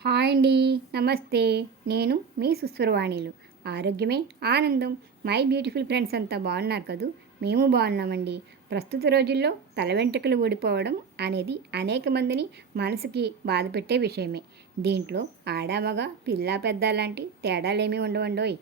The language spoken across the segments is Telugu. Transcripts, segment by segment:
హాయ్ అండి. నమస్తే. నేను మీ సుస్వరవాణిలు. ఆరోగ్యమే ఆనందం. మై బ్యూటిఫుల్ ఫ్రెండ్స్ అంతా బాగున్నారు కదూ! మేము బాగున్నామండి. ప్రస్తుత రోజుల్లో తల వెంట్రుకలు ఊడిపోవడం అనేది అనేక మందిని మనసుకి బాధ పెట్టే విషయమే. దీంట్లో ఆడ మగ పిల్ల పెద్ద లాంటి తేడాలేమీ ఉండవండోయ్.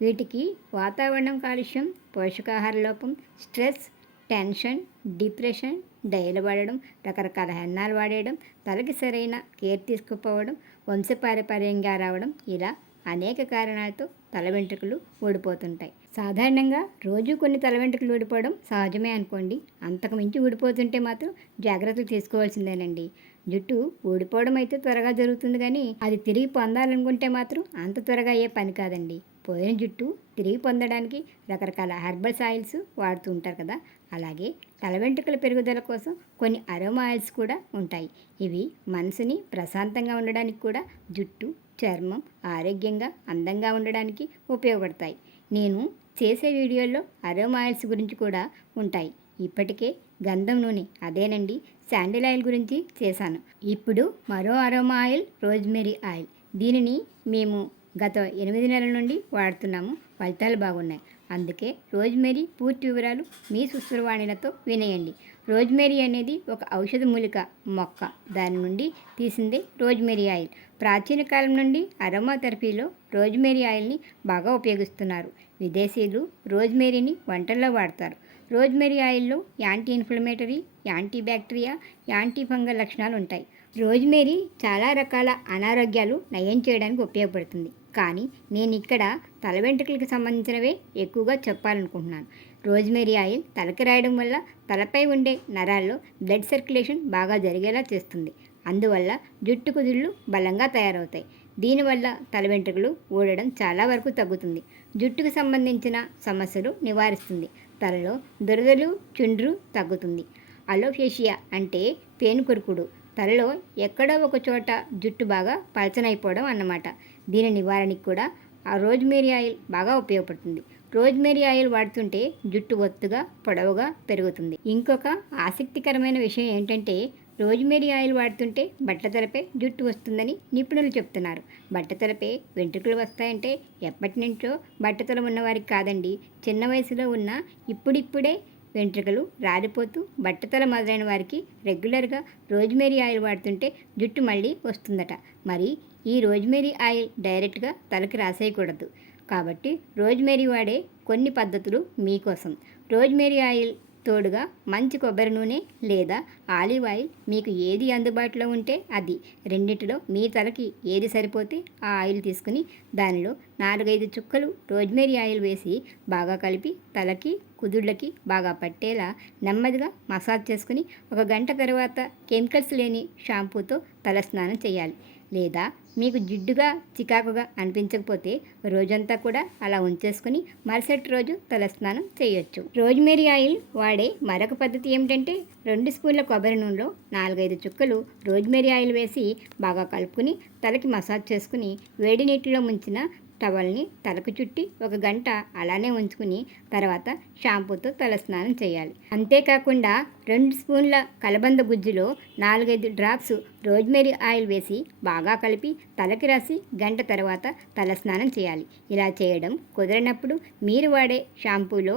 వీటికి వాతావరణం కాలుష్యం, పోషకాహార లోపం, స్ట్రెస్, టెన్షన్, డిప్రెషన్, డైలు వాడడం, రకరకాల హెన్నాలు వాడేయడం, తలకి సరైన కేర్ తీసుకుపోవడం, వంశపారపర్యంగా రావడం, ఇలా అనేక కారణాలతో తల వెంట్రుకలు ఊడిపోతుంటాయి. సాధారణంగా రోజు కొన్ని తల వెంట్రుకలు ఊడిపోవడం సహజమే అనుకోండి. అంతకు మించి ఊడిపోతుంటే మాత్రం జాగ్రత్తలు తీసుకోవాల్సిందేనండి. జుట్టు ఊడిపోవడం అయితే త్వరగా జరుగుతుంది, కానీ అది తిరిగి పొందాలనుకుంటే మాత్రం అంత త్వరగా అయ్యే పని కాదండి. పోయిన జుట్టు తిరిగి పొందడానికి రకరకాల హెర్బల్స్ ఆయిల్స్ వాడుతూ ఉంటారు కదా. అలాగే తల వెంట్రుకల పెరుగుదల కోసం కొన్ని అరోమా ఆయిల్స్ కూడా ఉంటాయి. ఇవి మనసుని ప్రశాంతంగా ఉండడానికి కూడా, జుట్టు చర్మం ఆరోగ్యంగా అందంగా ఉండడానికి ఉపయోగపడతాయి. నేను చేసే వీడియోల్లో అరోమా ఆయిల్స్ గురించి కూడా ఉంటాయి. ఇప్పటికే గంధం నూనె, అదేనండి శాండిల్ ఆయిల్ గురించి చేశాను. ఇప్పుడు మరో అరోమా ఆయిల్ రోజ్మెరీ ఆయిల్. దీనిని మేము గత 8 నెలల నుండి వాడుతున్నాము. ఫలితాలు బాగున్నాయి. అందుకే రోజ్మెరీ పూర్తి వివరాలు మీ సుస్వరవాణిలతో వినేయండి. రోజ్మెరీ అనేది ఒక ఔషధ మూలిక మొక్క. దాని నుండి తీసిందే రోజ్మెరీ ఆయిల్. ప్రాచీన కాలం నుండి అరోమా థెరపీలో రోజ్మెరీ ఆయిల్ని బాగా ఉపయోగిస్తున్నారు. విదేశీయులు రోజ్మెరీని వంటల్లో వాడతారు. రోజ్మెరీ ఆయిల్లో anti inflammatory, anti bacteria, anti fungal లక్షణాలు ఉంటాయి. రోజ్మెరీ చాలా రకాల అనారోగ్యాలు నయం చేయడానికి ఉపయోగపడుతుంది. కానీ నేను ఇక్కడ తల వెంట్రుకలకు సంబంధించినవే ఎక్కువగా చెప్పాలనుకుంటున్నాను. రోజ్మెరీ ఆయిల్ తలకి రాయడం వల్ల తలపై ఉండే నరాల్లో బ్లడ్ సర్క్యులేషన్ బాగా జరిగేలా చేస్తుంది. అందువల్ల జుట్టు కుదుళ్ళు బలంగా తయారవుతాయి. దీనివల్ల తల వెంట్రుకలు ఊడడం చాలా వరకు తగ్గుతుంది. జుట్టుకు సంబంధించిన సమస్యలు నివారిస్తుంది. తలలో దురదలు, చుండ్రు తగ్గుతుంది. అలోపేషియా అంటే పేనుకొరుకుడు. తలలో ఎక్కడో ఒక చోట జుట్టు బాగా పలచనైపోవడం అన్నమాట. దీని నివారణకి కూడా ఆ రోజ్మెరీ ఆయిల్ బాగా ఉపయోగపడుతుంది. రోజ్మెరీ ఆయిల్ వాడుతుంటే జుట్టు ఒత్తుగా పొడవుగా పెరుగుతుంది. ఇంకొక ఆసక్తికరమైన విషయం ఏంటంటే, రోజ్మెరీ ఆయిల్ వాడుతుంటే బట్టతలపై జుట్టు వస్తుందని నిపుణులు చెప్తున్నారు. బట్టతలపై వెంట్రుకలు వస్తాయంటే ఎప్పటి నుంచో బట్టతల ఉన్నవారికి కాదండి, చిన్న వయసులో ఉన్న ఇప్పుడిప్పుడే వెంట్రుకలు రాలిపోతూ బట్టతల మొదలైన వారికి రెగ్యులర్గా రోజ్మెరీ ఆయిల్ వాడుతుంటే జుట్టు మళ్ళీ వస్తుందట. మరి ఈ రోజ్మెరీ ఆయిల్ డైరెక్ట్గా తలకి రాసేయకూడదు. కాబట్టి రోజ్మెరీ వాడే కొన్ని పద్ధతులు మీకోసం. రోజ్మెరీ ఆయిల్ తోడుగా మంచి కొబ్బరి నూనె లేదా ఆలివ్ ఆయిల్, మీకు ఏది అందుబాటులో ఉంటే అది. రెండిటిలో మీ తలకి ఏది సరిపోతే ఆ ఆయిల్ తీసుకుని దానిలో 4-5 చుక్కలు రోజ్మెరీ ఆయిల్ వేసి బాగా కలిపి తలకి కుదుళ్ళకి బాగా పట్టేలా నెమ్మదిగా మసాజ్ చేసుకుని 1 గంట తర్వాత కెమికల్స్ లేని షాంపూతో తలస్నానం చేయాలి. లేదా మీకు జిడ్డుగా చికాకుగా అనిపించకపోతే రోజంతా కూడా అలా ఉంచేసుకుని మరుసటి రోజు తలస్నానం చేయొచ్చు. రోజ్మెరీ ఆయిల్ వాడే మరొక పద్ధతి ఏమిటంటే, 2 స్పూన్ల కొబ్బరి నూనెలో 4-5 చుక్కలు రోజ్మెరీ ఆయిల్ వేసి బాగా కలుపుకుని తలకి మసాజ్ చేసుకుని వేడి నీటిలో ముంచిన టవల్ని తలకు చుట్టి 1 గంట అలానే ఉంచుకుని తర్వాత షాంపూతో తలస్నానం చేయాలి. అంతేకాకుండా 2 స్పూన్ల కలబంద గుజ్జులో 4-5 డ్రాప్స్ రోజ్మెరీ ఆయిల్ వేసి బాగా కలిపి తలకి రాసి గంట తర్వాత తలస్నానం చేయాలి. ఇలా చేయడం కుదరనప్పుడు మీరు వాడే షాంపూలో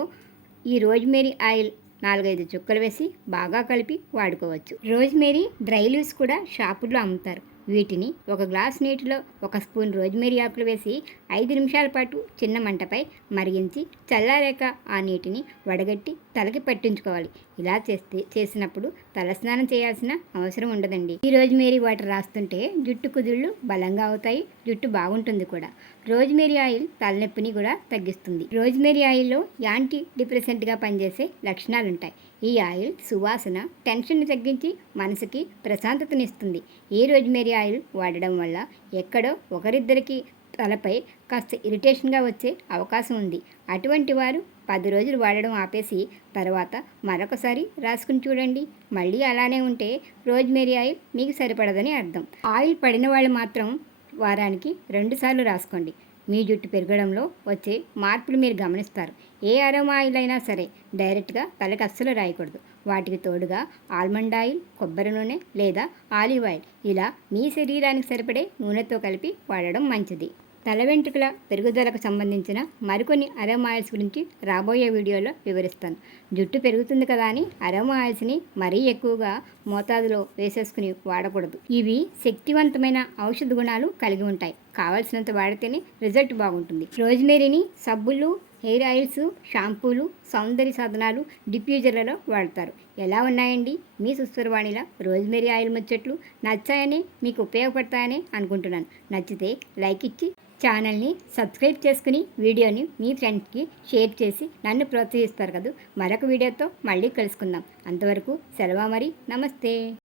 ఈ రోజ్మెరీ ఆయిల్ 4-5 చుక్కలు వేసి బాగా కలిపి వాడుకోవచ్చు. రోజ్మెరీ డ్రై లీవ్స్ కూడా షాపుల్లో అమ్ముతారు. వీటిని 1 గ్లాస్ నీటిలో 1 స్పూన్ రోజ్మెరీ ఆకులు వేసి 5 నిమిషాల పాటు చిన్న మంటపై మరిగించి చల్లారాక ఆ నీటిని వడగట్టి తలకి పట్టించుకోవాలి. ఇలా చేసినప్పుడు తలస్నానం చేయాల్సిన అవసరం ఉండదండి. ఈ రోజ్మెరీ వాటర్ రాస్తుంటే జుట్టు కుదుళ్ళు బలంగా అవుతాయి, జుట్టు బాగుంటుంది కూడా. రోజ్మెరీ ఆయిల్ తలనొప్పిని కూడా తగ్గిస్తుంది. రోజ్మెరీ ఆయిల్లో యాంటీ డిప్రెసెంట్గా పనిచేసే లక్షణాలు ఉంటాయి. ఈ ఆయిల్ సువాసన టెన్షన్ని తగ్గించి మనసుకి ప్రశాంతతనిస్తుంది. ఈ రోజ్మెరీ ఆయిల్ వాడడం వల్ల ఎక్కడో ఒకరిద్దరికి తలపై కాస్త ఇరిటేషన్గా వచ్చే అవకాశం ఉంది. అటువంటి వారు 10 రోజులు వాడడం ఆపేసి తర్వాత మరొకసారి రాసుకుని చూడండి. మళ్ళీ అలానే ఉంటే రోజ్మెరీ ఆయిల్ మీకు సరిపడదని అర్థం. ఆయిల్ పడిన వాళ్ళు మాత్రం వారానికి 2 సార్లు రాసుకోండి. మీ జుట్టు పెరగడంలో వచ్చే మార్పులు మీరు గమనిస్తారు. ఏ అరోమా ఆయిల్ అయినా సరే డైరెక్ట్గా తలకి అస్సలు రాయకూడదు. వాటికి తోడుగా ఆల్మండ్ ఆయిల్, కొబ్బరి నూనె లేదా ఆలివ్ ఆయిల్ ఇలా మీ శరీరానికి సరిపడే నూనెతో కలిపి వాడడం మంచిది. తల వెంట్రుకల పెరుగుదలకు సంబంధించిన మరికొన్ని అరోమా ఆయిల్స్ గురించి రాబోయే వీడియోలో వివరిస్తాను. జుట్టు పెరుగుతుంది కదా అని అరోమా ఆయిల్స్ని మరీ ఎక్కువగా మోతాదులో వేసేసుకుని వాడకూడదు. ఇవి శక్తివంతమైన ఔషధ గుణాలు కలిగి ఉంటాయి. కావలసినంత వాడితేనే రిజల్ట్ బాగుంటుంది. రోజ్మేరీని సబ్బులు, హెయిర్ ఆయిల్స్, షాంపూలు, సౌందర్య సాధనాలు, డిఫ్యూజర్లలో వాడతారు. ఎలా ఉన్నాయండి మీ సుస్వరవాణిల రోజ్మేరీ ఆయిల్ ముచ్చట్లు? నచ్చాయని, మీకు ఉపయోగపడతాయని అనుకుంటున్నాను. నచ్చితే లైక్ ఇచ్చి ఛానల్ని సబ్స్క్రైబ్ చేసుకుని వీడియోని మీ ఫ్రెండ్స్కి షేర్ చేసి నన్ను ప్రోత్సహిస్తారు కదా. మరొక వీడియోతో మళ్ళీ కలుసుకుందాం. అంతవరకు సెలవు మరి. నమస్తే.